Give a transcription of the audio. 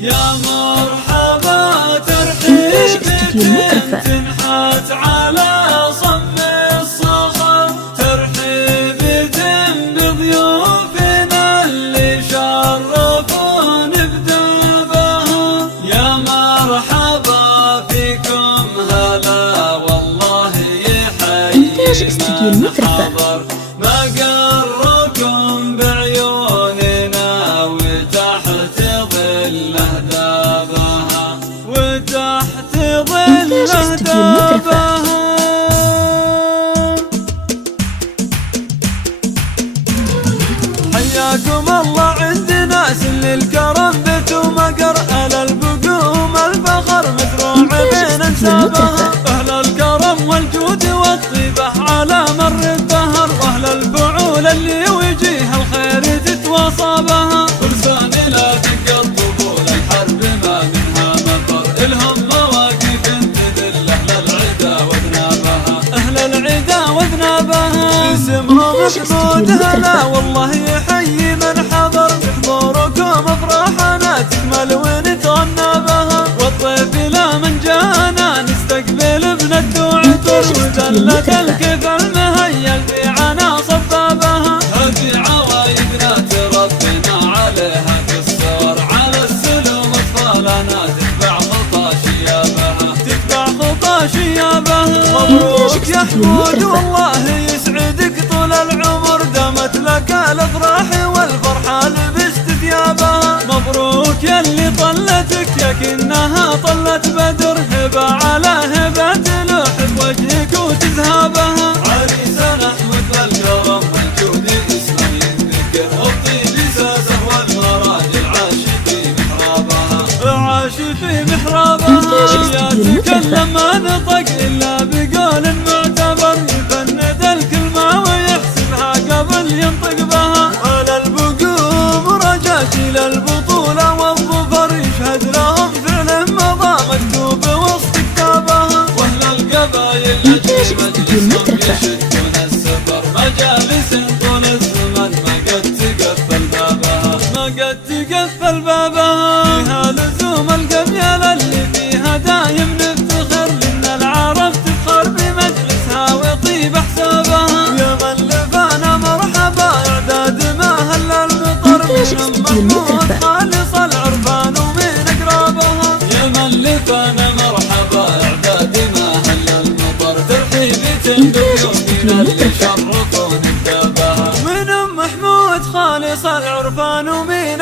يا مرحبا ترحيب تنحت على صم الصخر، ترحيب بضيوفنا اللي شرفون بدابها. يا مرحبا فيكم هلا والله يحيي من حضر، ما قركم بعيوننا وتحت ظله دابها، وتحت ظله دابها. حياكم الله عند ناس للكرم بيت ومقر، على البقوم الفخر مزروع بين انسابها. اهل الكرم والجود والطيبه على مر الدهر، واهل الفعول اللي وجيه الخير تتواصى بها. فرسان لا تقطبوا الحرب ما منها مفر، الهم مواقف تدل اهل العدا وذنابها، اهل العدا وذنابها. اسمهم محمود هلا والله يحيي من حضر، بحضوركم افراحنا تكمل ونتغنى بها. والضيف لا من جانا نستقبل بند وعطر، وذلة الكيف المهيل في عنا صبابها. هذه عوايدنا تربينا عليها كالصور، على السلوم اطفالنا تتبع خطى شيابها، تتبع خطى شيابها. مبروك يا حمود والله يسعدك طول العمر، دامت لك الافراح والفرحه لبست ثيابها. مبروك يا اللي طلتك يكنها طلت بدر، هبه على هبه تلوح بوجهك وتذهبها. عريسنا احمد بالكرم والجود اسمه ينذكر، والطيب ساسه والمراجل عاش في محرابها، عاش في محرابها. يتكلم ما نطق الا بقول معتبر، يفند الكلمه ويحسبها قبل ينطق بها. على البقوم رجعت الى البطوله والظفر، يشهد لهم فعل مضى مكتوب وسط كتابها. واهل القبايل اجل مجلسهم يشدون السفر، مجالس طول الزمن ما قد تقفل بابها، ما قد تقفل بابها. فيها لزوم القبيله اللي فيها دايم نفتخر، لان العرب تفخر بمجلسها ويطيب حسابها. يا من لفانا مرحبا اعداد ما هل المطر، من محمود خالص العرفان ومن اقرابها. يا من لفانا مرحبا اعداد ما هل المطر، ترحيب بضيوفنا اللي شرفون بدابها. من محمود خالص العرفان ومن